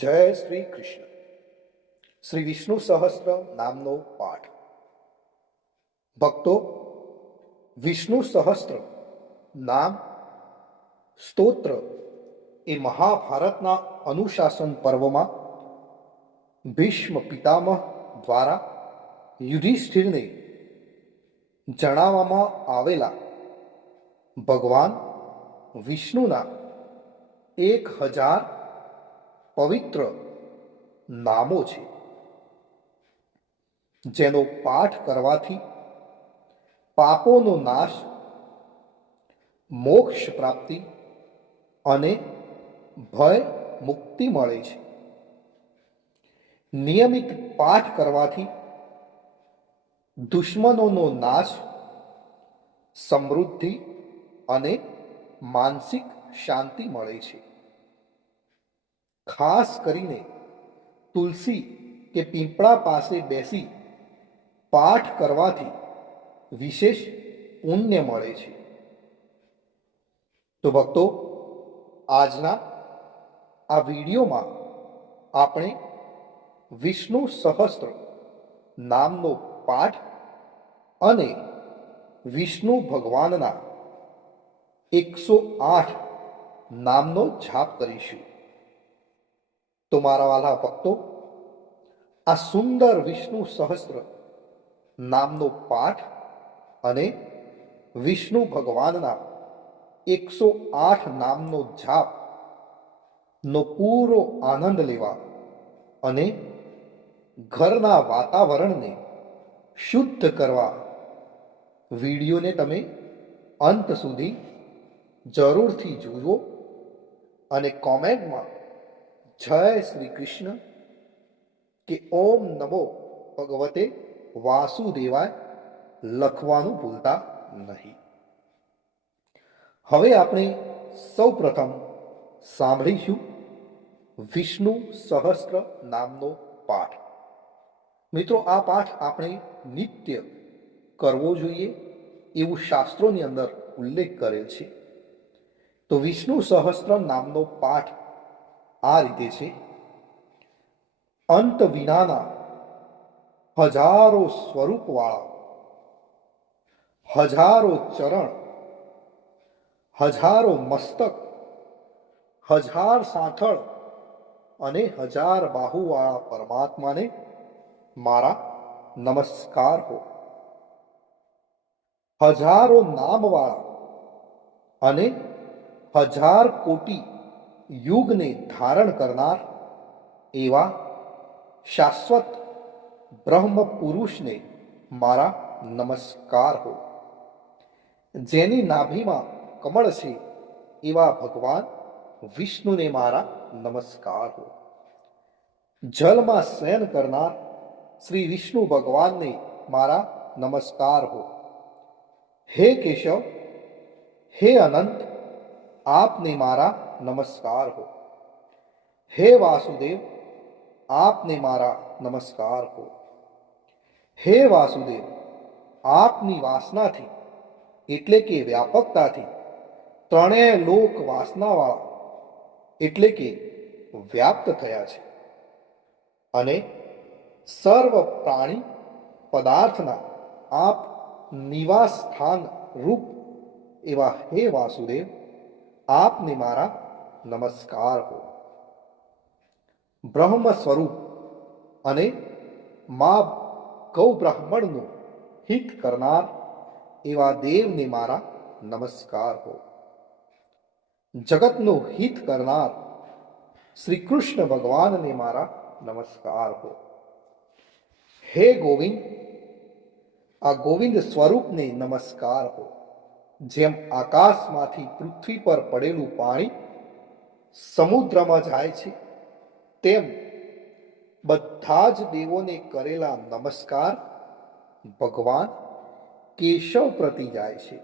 જય શ્રી કૃષ્ણ. શ્રી વિષ્ણુ સહસ્ત્ર નામનો પાઠ. ભક્તો, વિષ્ણુ સહસ્ત્ર નામ સ્તોત્ર એ મહાભારતના અનુશાસન પર્વમાં ભીષ્મ પિતામહ દ્વારા યુધિષ્ઠિરને જણાવવામાં આવેલા ભગવાન વિષ્ણુના 1000 પવિત્ર નામો છે, જેનો પાઠ કરવાથી પાપોનો નાશ, મોક્ષ પ્રાપ્તિ અને ભય મુક્તિ મળે છે. નિયમિત પાઠ કરવાથી દુશ્મનોનો નાશ, સમૃદ્ધિ અને માનસિક શાંતિ મળે છે. ખાસ કરીને તુલસી કે પીપળા પાસે બેસી પાઠ કરવાથી વિશેષ પુણ્ય મળે છે. તો ભક્તો, આજના આ વિડીયોમાં આપણે વિષ્ણુ સહસ્ત્ર નામનો પાઠ અને વિષ્ણુ ભગવાનના 108 નામનો જાપ કરીશું. તો મારા વાલા ભક્તો, આ સુંદર વિષ્ણુ સહસ્ત્ર નામનો પાઠ અને વિષ્ણુ ભગવાનના 108 નામનો જાપ નો પૂરો આનંદ લેવા અને ઘરના વાતાવરણને શુદ્ધ કરવા વિડીયોને તમે અંત સુધી જરૂરથી જુઓ અને કોમેન્ટમાં જય શ્રી કૃષ્ણ કે ઓમ નમો ભગવતે વાસુદેવાય લખવાનું ભૂલતા નહીં. હવે આપણે સૌ પ્રથમ સાંભળીશું વિષ્ણુ સહસ્ત્ર નામનો પાઠ. મિત્રો, આ પાઠ આપણે નિત્ય કરવો જોઈએ એવું શાસ્ત્રોની અંદર ઉલ્લેખ કરેલ છે. તો વિષ્ણુ સહસ્ત્ર નામનો પાઠ આ રીતે છે: અંત વિનાના હજારો સ્વરૂપવાળા, હજારો ચરણ, હજારો મસ્તક, 1000 સાંઠળ અને 1000 બાહુવાળા પરમાત્માને મારા નમસ્કાર હો. હજારો નામવાળા અને 1000 કોટી યુગને ધારણ કરનાર એવા શાશ્વત બ્રહ્મ પુરુષને મારા નમસ્કાર હો. જેની નાભીમાં કમળ છે એવા ભગવાન વિષ્ણુને મારા નમસ્કાર હો. જલમાં શયન કરનાર શ્રી વિષ્ણુ ભગવાનને મારા નમસ્કાર હો. હે કેશવ, હે અનંત, આપને મારા નમસ્કાર હો. હે વાસુદેવ, આપને મારા નમસ્કાર હો. હે વાસુદેવ, આપની વાસનાથી એટલે કે વ્યાપકતાથી ત્રણેય લોક વાસનાવાળા એટલે કે વ્યાપ્ત થયા છે અને સર્વ પ્રાણી પદાર્થના આપ નિવાસ સ્થાન રૂપ એવા હે વાસુદેવ, આપને મારા નમસ્કાર હો. બ્રહ્મ સ્વરૂપ અને મા ગૌ બ્રાહ્મણનું હિત કરનાર એવા દેવને મારા નમસ્કાર હો. જગતનું હિત કરનાર શ્રી કૃષ્ણ ભગવાનને મારા નમસ્કાર હો. હે ગોવિંદ, આ ગોવિંદ સ્વરૂપને નમસ્કાર હો. જેમ આકાશમાંથી પૃથ્વી પર પડેલું પાણી સમુદ્રમાં જાય છે, તેમ બધા જ દેવોને કરેલા નમસ્કાર ભગવાન કેશવ પ્રતિ જાય છે.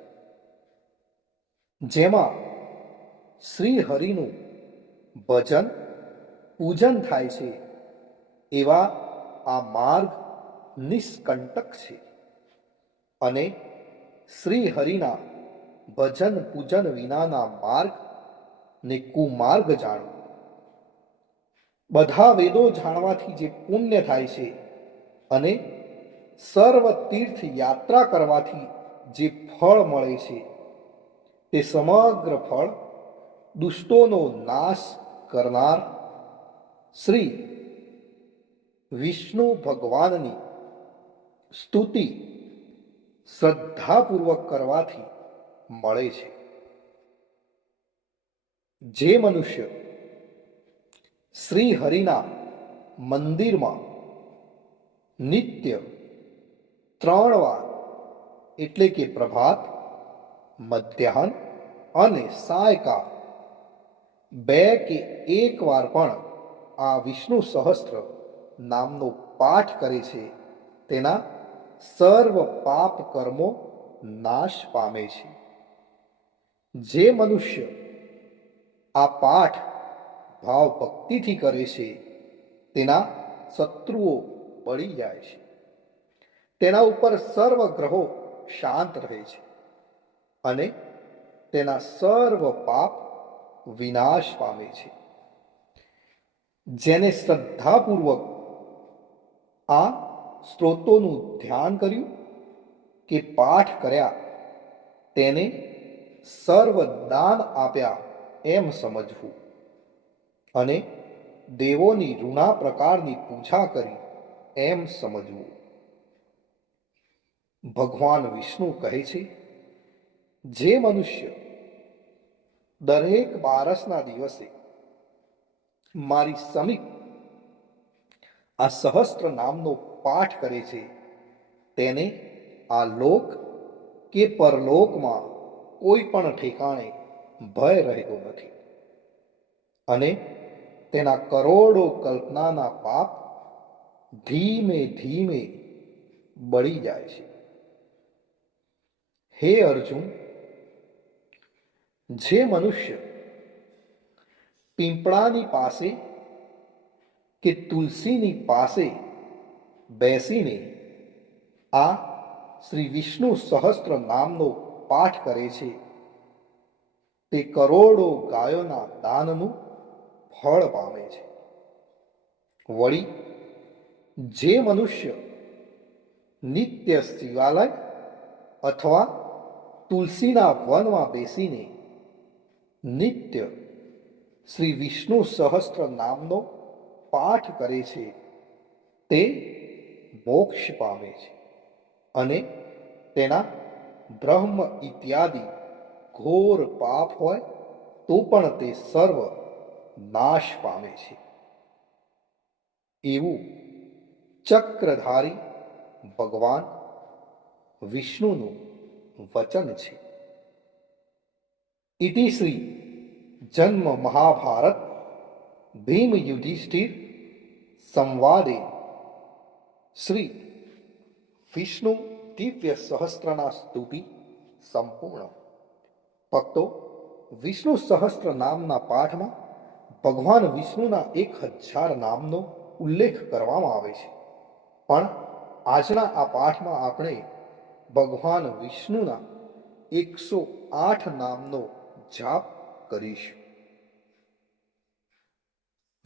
જેમાં શ્રી હરિનું ભજન પૂજન થાય છે એવા આ માર્ગ નિષ્કંટક છે અને શ્રી હરિના ભજન પૂજન વિનાના માર્ગ ને કુમાર્ગ જાણો. બધા વેદો જાણવાથી જે પુણ્ય થાય છે અને સર્વ તીર્થ યાત્રા કરવાથી જે ફળ મળે છે તે સમગ્ર ફળ દુષ્ટોનો નાશ કરનાર શ્રી વિષ્ણુ ભગવાનની સ્તુતિ શ્રદ્ધાપૂર્વક કરવાથી મળે છે. જે મનુષ્ય શ્રી હરિના મંદિરમાં નિત્ય 3 વાર એટલે કે પ્રભાત, મધ્યાહન અને સાયકાળ 2 કે 1 વાર પણ આ વિષ્ણુ સહસ્ત્ર નામનો પાઠ કરે છે તેના સર્વ પાપ કર્મો નાશ પામે છે. જે મનુષ્ય આ પાઠ ભાવ ભક્તિથી કરે છે તેના શત્રુઓ બળી જાય છે, તેના ઉપર સર્વ ગ્રહો શાંત રહે છે અને તેના સર્વ પાપ વિનાશ પામે છે. જેને શ્રદ્ધાપૂર્વક આ સ્ત્રોતોનું ધ્યાન કર્યું કે પાઠ કર્યા તેને સર્વ દાન આપ્યા એમ સમજવું અને દેવોની ઋણા પ્રકારની પૂજા કરી એમ સમજવું. ભગવાન વિષ્ણુ કહે છે, જે મનુષ્ય દરેક બારસના દિવસે મારી સમીપ આ સહસ્ત્ર નામનો પાઠ કરે છે તેને આ લોક કે પરલોકમાં કોઈ પણ ઠેકાણે ભય રહેતો નથી અને તેના કરોડો કલ્પનાના પાપ ધીમે ધીમે બળી જાય છે. હે અર્જુન, જે મનુષ્ય પીંપળાની પાસે કે તુલસીની પાસે બેસીને આ શ્રી વિષ્ણુ સહસ્ત્ર નામનો પાઠ કરે છે તે કરોડો ગાયોના દાનનું ફળ પામે છે. વળી જે મનુષ્ય નિત્ય શિવાલય અથવા તુલસીના વનમાં બેસીને નિત્ય શ્રી વિષ્ણુ સહસ્ત્ર નામનો પાઠ કરે છે તે મોક્ષ પામે છે અને તેના બ્રહ્મ ઇત્યાદિ ઘોર પાપ હોય તો પણ તે સર્વ નાશ પામે છે. એવું ચક્રધારી ભગવાન વિષ્ણુનું વચન છે. ઇતિ શ્રી જન્મ મહાભારત ભીમ યુધિષ્ઠિર સંવાદે શ્રી વિષ્ણુ દિવ્ય સહસ્ત્રના સ્તુતિ સંપૂર્ણ. ભક્તો, વિષ્ણુ સહસ્ત્ર નામના પાઠમાં ભગવાન વિષ્ણુના 1000 નામનો ઉલ્લેખ કરવામાં આવે છે, પણ આજના આ પાઠમાં આપણે ભગવાન વિષ્ણુના 108 નામનો જાપ કરીશું.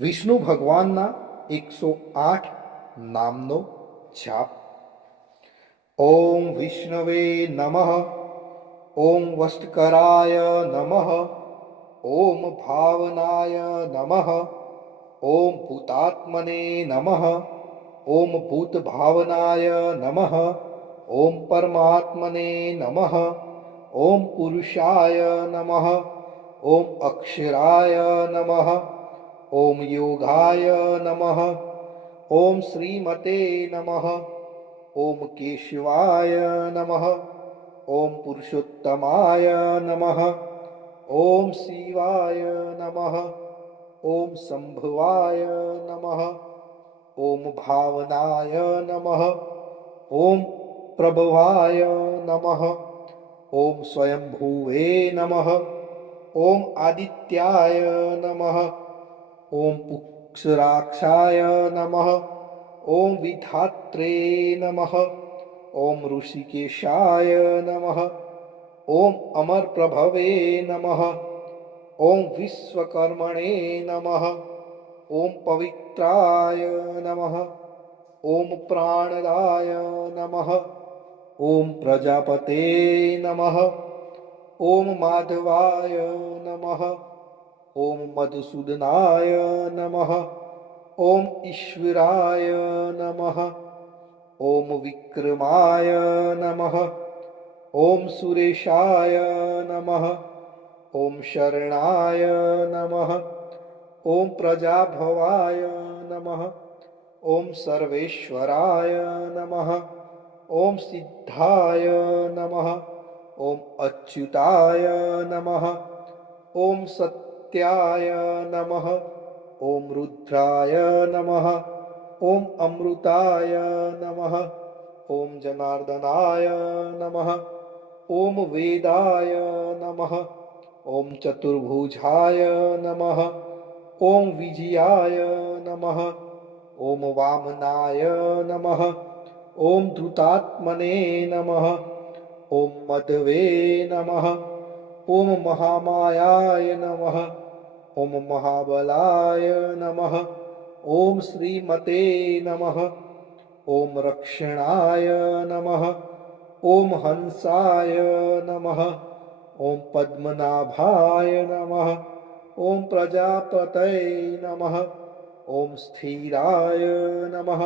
વિષ્ણુ ભગવાનના 108 નામનો જાપ. ઓમ વિષ્ણવે નમઃ, ઓમ વસ્ટકરાય નમઃ, ઓમ ભાવનાય નમઃ, ઓમ ભૂતાત્મને નમઃ, ઓમ ભૂત ભાવનાય નમઃ, ઓમ પરમાત્મને નમઃ, ઓમ પુરુષાય નમઃ, ઓમ અક્ષરાય નમઃ, ઓમ યોગાય નમઃ, ઓમ શ્રીમતે નમઃ, ઓમ કેશવાય નમઃ, ઓમ પુરુષોત્તમાય નમઃ, ઓમ શિવાય નમઃ, ઓમ સંભવાય નમઃ, ઓમ ભાવનાય નમઃ, ઓમ પ્રભવાય નમઃ, ઓમ સ્વયંભુવે નમઃ, ઓમ આદિત્યાય નમઃ, ઓમ પુક્ષરાક્ષાય નમઃ, ઓમ વિધાત્રે નમઃ, ઓમ ઋષિકેશાય નમઃ, ઓમ અમરપ્રભવે નમઃ, ઓમ વિશ્વકર્મણે નમઃ, ઓમ પવિત્રાય નમઃ, ઓમ પ્રાણદાય નમઃ, ઓમ પ્રજાપતે નમઃ, ઓમ માધવાય નમઃ, ઓમ મધુસૂદનાય નમઃ, ઓમ ઈશ્વરાય નમઃ, ઓમ વિક્રમાય નમઃ, ઓમ સુરેશાય નમઃ, ઓમ શરણાય નમઃ, ઓમ પ્રજાભવાય નમઃ, ઓમ સર્વેશ્વરાય નમઃ, ઓમ સિદ્ધાય નમઃ, ઓમ અચ્યુતાય નમઃ, ઓમ સત્યાય નમઃ, ઓમ રુદ્રાય નમઃ, ઓમ અમૃતાય નમઃ, ઓમ જનાર્દનાય નમઃ, ઓમ વેદાય નમઃ, ઓમ ચતુર્ભુજાય નમઃ, ઓમ વિજયાય નમઃ, ઓમ વામનાય નમઃ, ઓમ ધૃતાત્મને નમઃ, ઓમ મધવે નમઃ, ઓમ મહામાયાય નમઃ, ઓમ મહાબલાય નમઃ, ઓમ શ્રીમતે નમઃ, ઓમ રક્ષણાય નમઃ, ઓમ હંસાય નમઃ, ઓમ પદ્મનાભાય નમઃ, ઓમ પ્રજાપતये નમઃ, ઓમ સ્થિરાય નમઃ,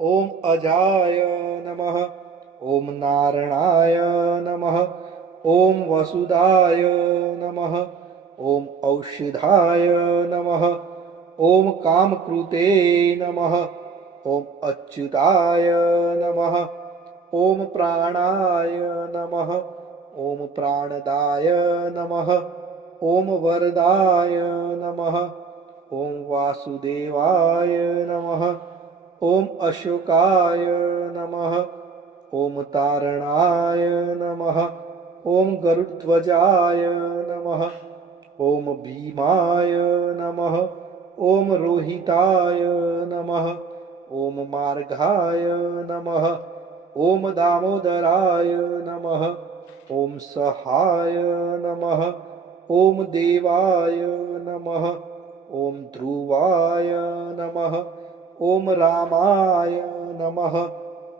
ઓમ અજાય નમઃ, ઓમ નારણાય નમઃ, ઓમ વસુદાય નમઃ, ઓમ ઔષધાય નમઃ, ઓમ કામકૃતે નમઃ, ઓમ અચ્યુતાય નમઃ, ઓમ પ્રાણાય નમઃ, ઓમ પ્રાણદાય નમઃ, ઓમ વરદાય નમઃ, ઓમ વાસુદેવાય નમઃ, ઓમ અશોકાય નમઃ, ઓમ તારણાય નમઃ, ઓમ ગરુડધ્વજાય નમઃ, ઓમ ભીમાય નમઃ, ઓમ રોહિતાય નમઃ, ઓમ માર્ગાય નમઃ, ઓમ દામોદરાય નમઃ, ઓમ સહાય નમઃ, ઓમ દેવાય નમઃ, ઓમ ધ્રુવાય નમઃ, ઓમ રામાય નમઃ,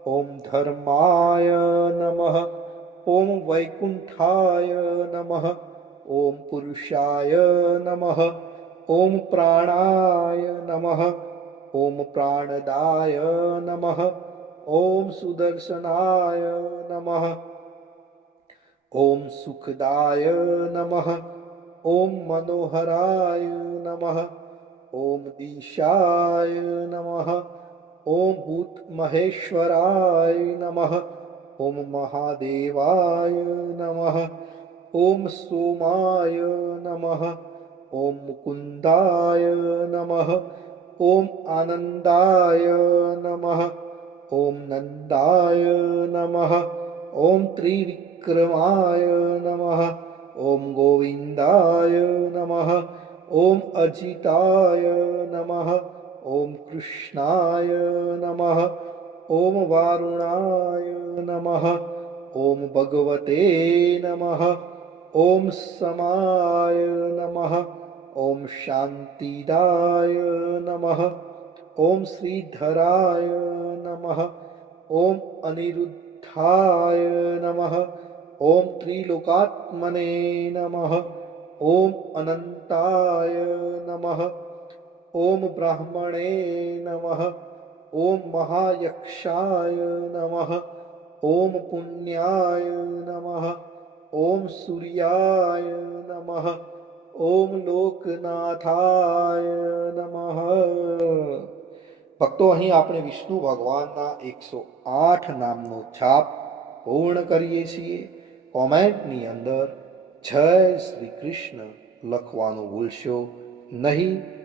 ઓમ ધર્માય નમઃ, ઓમ વૈકુંઠાય નમઃ, ઓમ પુરુષાય નમઃ, ઓમ પ્રાણાય નમઃ, ઓમ પ્રાણદાય નમઃ, ઓમ સુદર્શનાય નમઃ, ઓમ સુખદાય નમઃ, ઓમ મનોહરાય નમઃ, ઓમ દિશાય નમઃ, ઓમ ભૂત મહેશ્વરાય નમઃ, ઓમ મહાદેવાય નમઃ, ઓમ સોમાય નમઃ, ઓમ મુકુંદાય નમઃ, ઓમ આનંદાય નમઃ, ઓમ નંદાય નમઃ, ઓમ ત્રિવિક્રમાય નમઃ, ઓમ ગોવિંદાય નમઃ, ઓમ અજિતાય નમઃ, ઓમ કૃષ્ણાય નમઃ, ઓમ વારુણાય નમઃ, ઓમ ભગવતે નમઃ, ઓમ સમાય નમઃ, ઓમ શાંતિદાય નમઃ, ઓમ શ્રીધરાય નમઃ, ઓમ અનિરુદ્ધાય નમઃ, ઓમ ત્રિલોકાત્મને નમઃ, ઓમ અનંતાય નમઃ, ઓમ બ્રાહ્મણે નમઃ, ઓમ મહાયક્ષાય નમઃ, ઓમ પુણ્યાય નમઃ, ઓમ સૂર્યાય નમઃ, ઓમ લોકનાથાય નમઃ. ભક્તો, અહીં આપણે વિષ્ણુ ભગવાનના 108 નામનો જાપ પૂર્ણ કરીએ છીએ. કોમેન્ટની અંદર જય શ્રી કૃષ્ણ લખવાનું ભૂલશો નહીં.